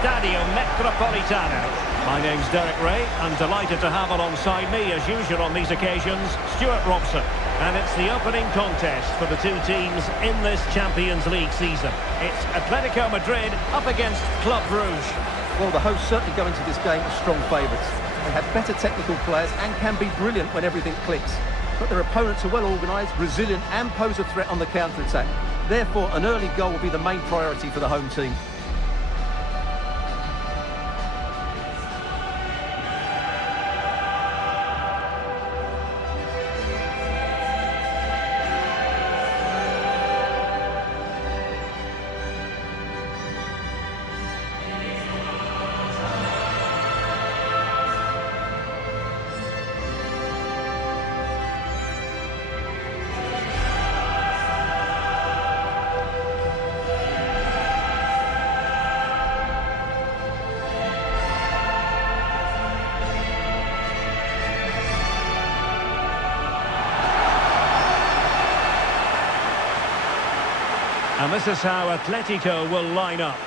Stadio Metropolitano. My name's Derek Ray. I'm delighted to have alongside me, as usual on these occasions, Stuart Robson. And it's the opening contest for the two teams in this Champions League season. It's Atletico Madrid up against Club Brugge. Well, the hosts certainly go into this game as strong favourites. They have better technical players and can be brilliant when everything clicks. But their opponents are well organised, resilient and pose a threat on the counter-attack. Therefore, an early goal will be the main priority for the home team. And this is how Atletico will line up.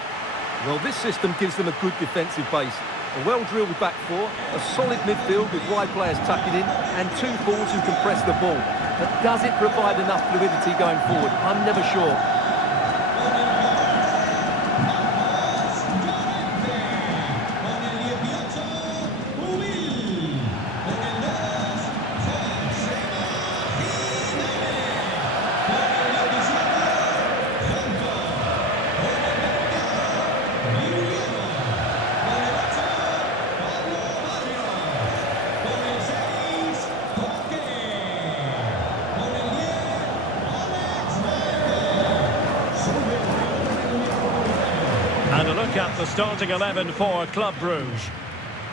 Well, this system gives them a good defensive base. A well-drilled back four, a solid midfield with wide players tucking in, and two forwards who can press the ball. But does it provide enough fluidity going forward? I'm never sure. And a look at the starting 11 for Club Brugge.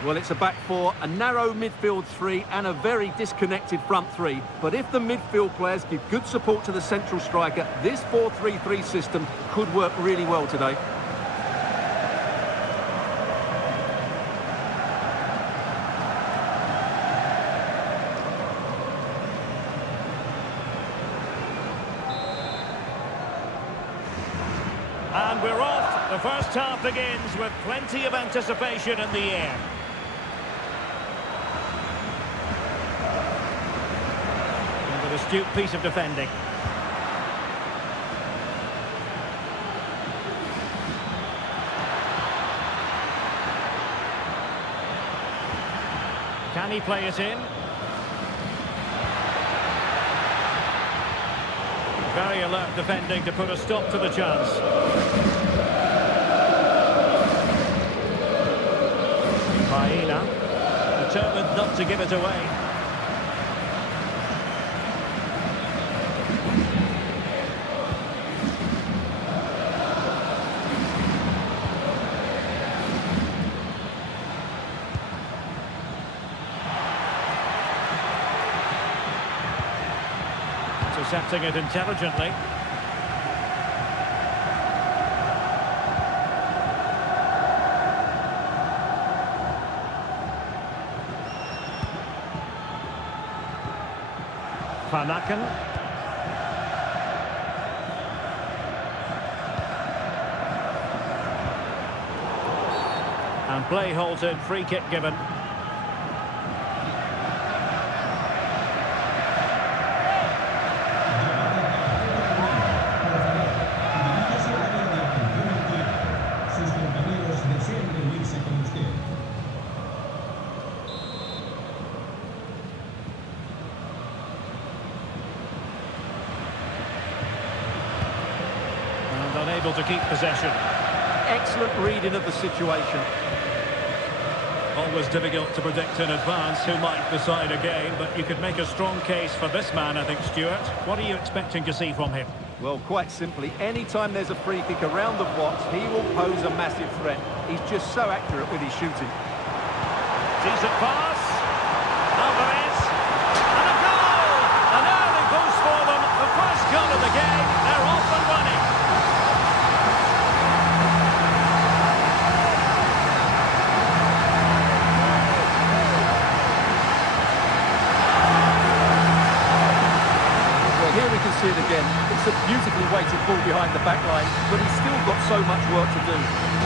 Well, it's a back four, a narrow midfield three and a very disconnected front three. But if the midfield players give good support to the central striker, this 4-3-3 system could work really well today. And we're off. The first half begins with plenty of anticipation in the air. And an astute piece of defending. Can he play it in? Very alert defending to put a stop to the chance. Paina, determined not to give it away. Intercepting it intelligently. Panakan. And play halted, free kick given. Unable to keep possession. Excellent reading of the situation. Always difficult to predict in advance who might decide a game, but you could make a strong case for this man, I think, Stuart. What are you expecting to see from him? Well, quite simply, anytime there's a free kick around the box, he will pose a massive threat. He's just so accurate with his shooting. Decent pass. Alvarez. And a goal! An early boost for them. The first goal of the game. They're off and running. Here we can see it again. It's a beautifully weighted ball behind the back line, but he's still got so much work to do.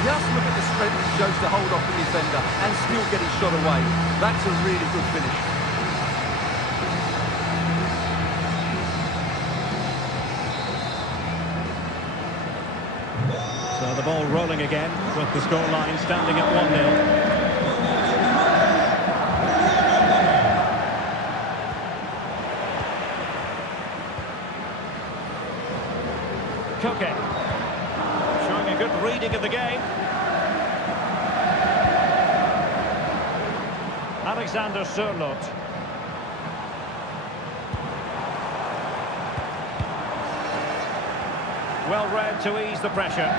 Just look at the strength he shows to hold off the defender and still get his shot away. That's a really good finish. So the ball rolling again with the scoreline standing at 1-0. Koke, showing a good reading of the game. Alexander Sørloth. Well read to ease the pressure.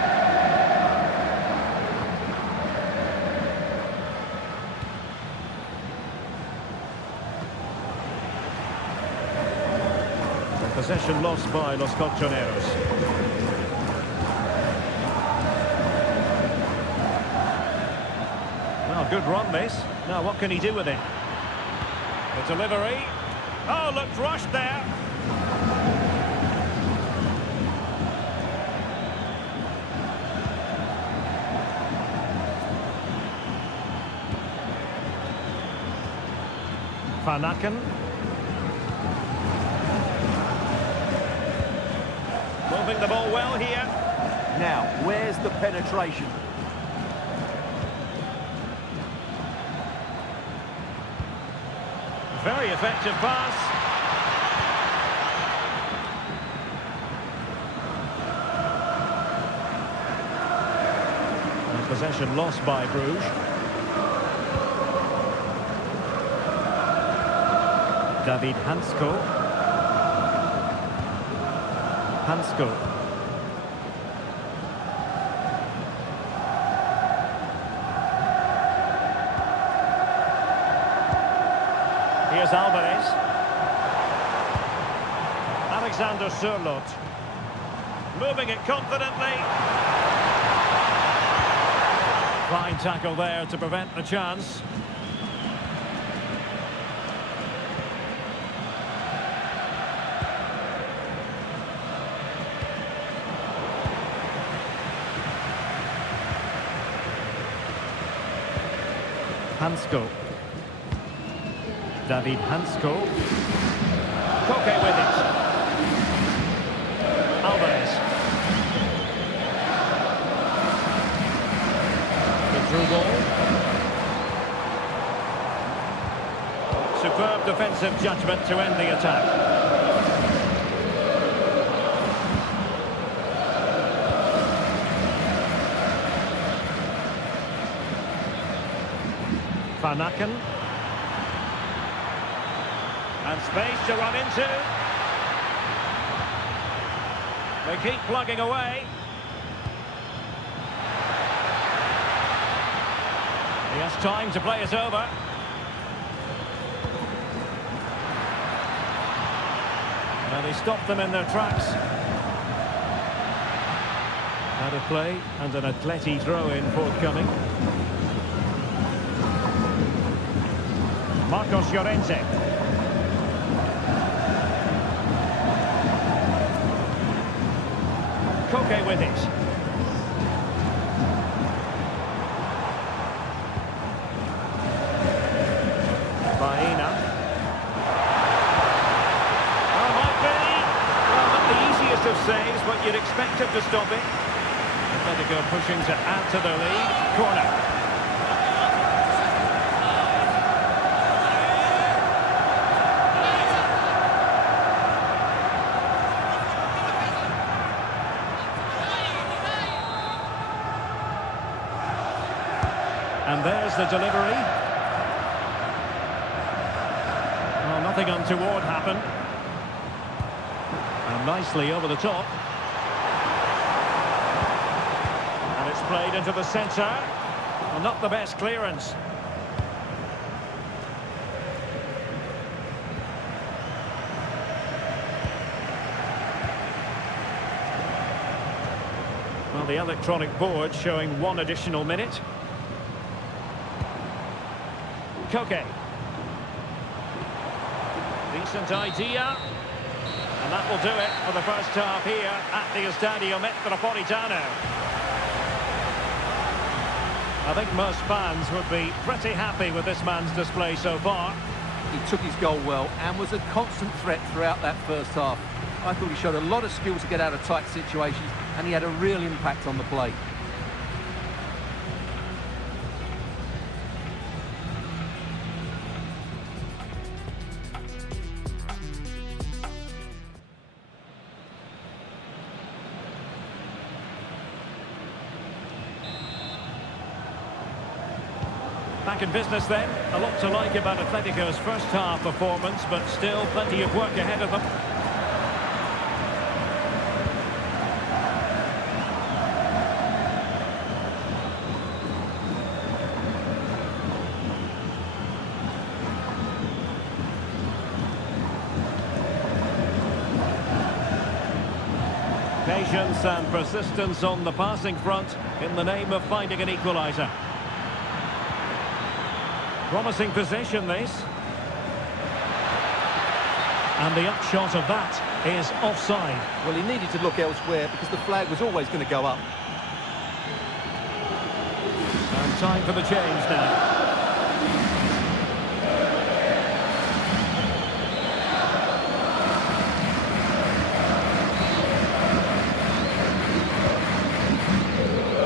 Possession lost by Los Colchoneros. Well, good run this. Now what can he do with it? The delivery. Oh, looked rushed there. Van Aken. Moving the ball well here. Now, where's the penetration? Very effective pass. And possession lost by Brugge. David Hansko. Here's Alvarez. Alexander Sørloth. Moving it confidently. Fine tackle there to prevent the chance. Hansko. David Hansko. Koke with it. Alvarez. The through ball. Superb defensive judgment to end the attack. Van Aken. And space to run into. They keep plugging away. He has time to play it over. Now they stop them in their tracks. Out of play and an Atleti throw-in forthcoming. Marcos Llorente. Koke with it. Baena. Oh, might be. Well, not the easiest of saves, but you'd expect him to stop it. Atletico pushing to add to their lead. Corner. And there's the delivery. Well, nothing untoward happened. And nicely over the top. And it's played into the centre. Well, not the best clearance. Well, the electronic board showing one additional minute. Koke. Decent idea. And that will do it for the first half here at the Estadio Metropolitano. I think most fans would be pretty happy with this man's display so far. He took his goal well and was a constant threat throughout that first half. I thought he showed a lot of skill to get out of tight situations, and he had a real impact on the play. Back in business then. A lot to like about Atletico's first half performance, but still plenty of work ahead of them. Patience and persistence on the passing front in the name of finding an equaliser. Promising possession, this. And the upshot of that is offside. Well, he needed to look elsewhere because the flag was always going to go up. And time for the change now.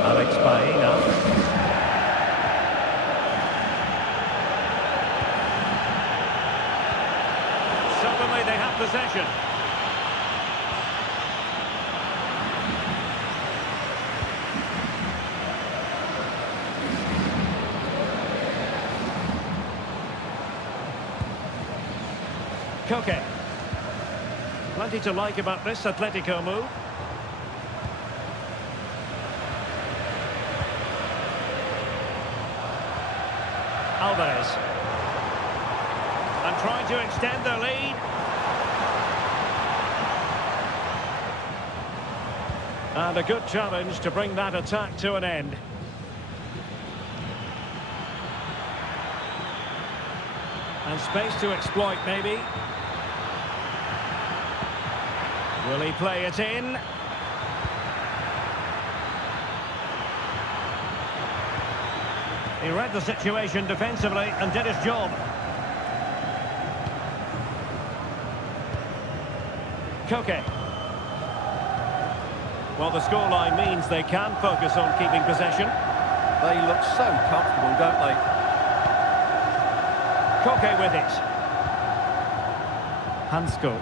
Alex Baena. Suddenly they have possession. Koke. Plenty to like about this Atletico move. Alvarez. And trying to extend their lead. And a good challenge to bring that attack to an end. And space to exploit, maybe. Will he play it in? He read the situation defensively and did his job. Koke. Well, the scoreline means they can focus on keeping possession. They look so comfortable, don't they? Koke with it. Hansko.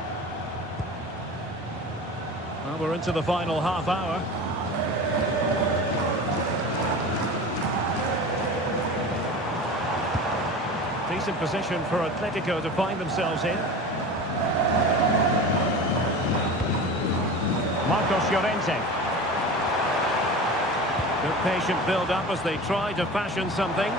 Well, we're into the final half hour. Decent position for Atletico to find themselves in. Marcos Llorente. Good patient build-up as they try to fashion something.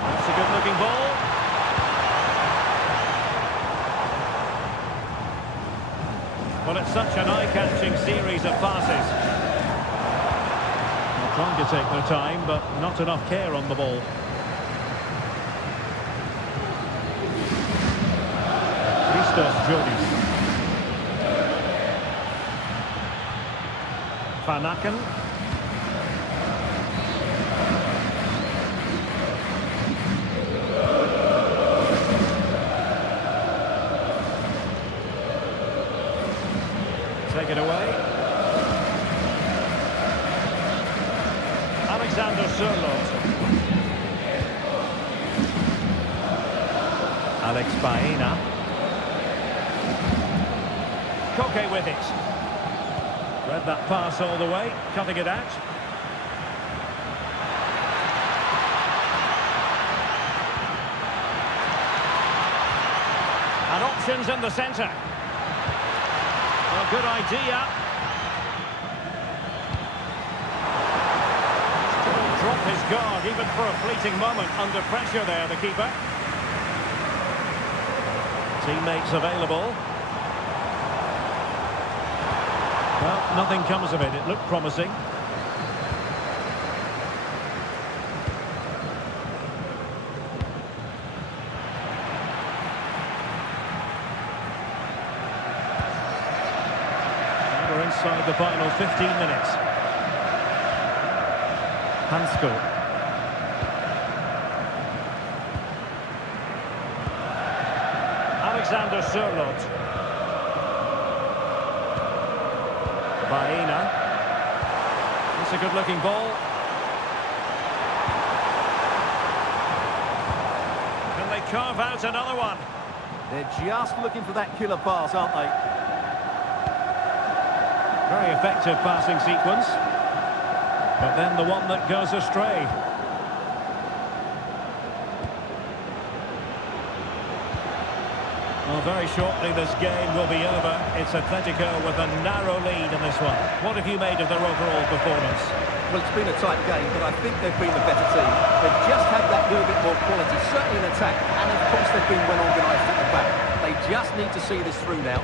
That's a good-looking ball. Well, it's such an eye-catching series of passes. They're trying to take their time, but not enough care on the ball. Jody. Van Aken. Take it away. Alexander Sørloth. Alex Baena. Koke with it. Read that pass all the way, cutting it out. And options in the centre. Well, good idea. Couldn't drop his guard even for a fleeting moment under pressure there, the keeper. Teammates available. Well, nothing comes of it. It looked promising. We're inside inside the final 15 minutes. Hansko. Alexander Sørloth. Baena. It's a good-looking ball. Can they carve out another one? They're just looking for that killer pass, aren't they? Very effective passing sequence. But then the one that goes astray. Well, very shortly this game will be over. It's Atletico with a narrow lead in this one. What have you made of their overall performance? Well, it's been a tight game, but I think they've been the better team. They've just had that little bit more quality, certainly in attack, and of course they've been well organised at the back. They just need to see this through now.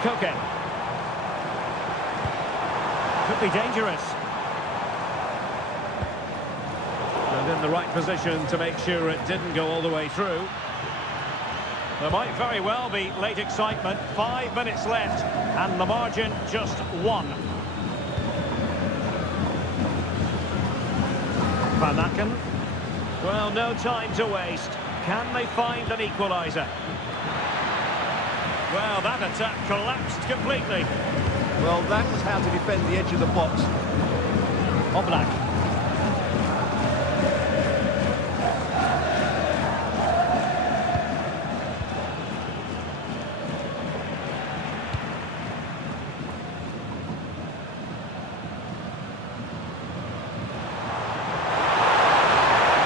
Koke. Could be dangerous. And in the right position to make sure it didn't go all the way through. There might very well be late excitement. 5 minutes left, and the margin just 1. Van Aken. Well, no time to waste. Can they find an equaliser? Well, that attack collapsed completely. Well, that was how to defend the edge of the box. Oblak.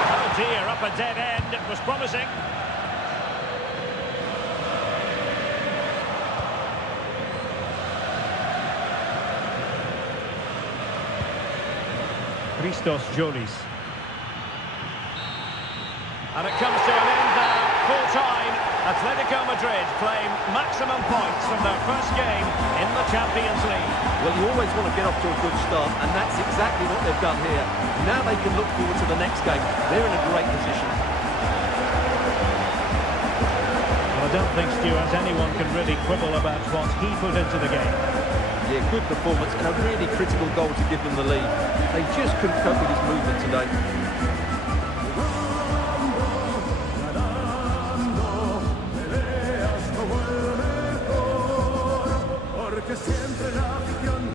Oh dear, up a dead end. It was promising. Christos Jolis. And it comes to an end now, full time. Atletico Madrid claim maximum points from their first game in the Champions League. Well, you always want to get off to a good start, and that's exactly what they've done here. Now they can look forward to the next game. They're in a great position. Well, I don't think, Stuart, anyone can really quibble about what he put into the game. Yeah, good performance and a really critical goal to give them the lead. They just couldn't cope with his movement today. Porque siempre la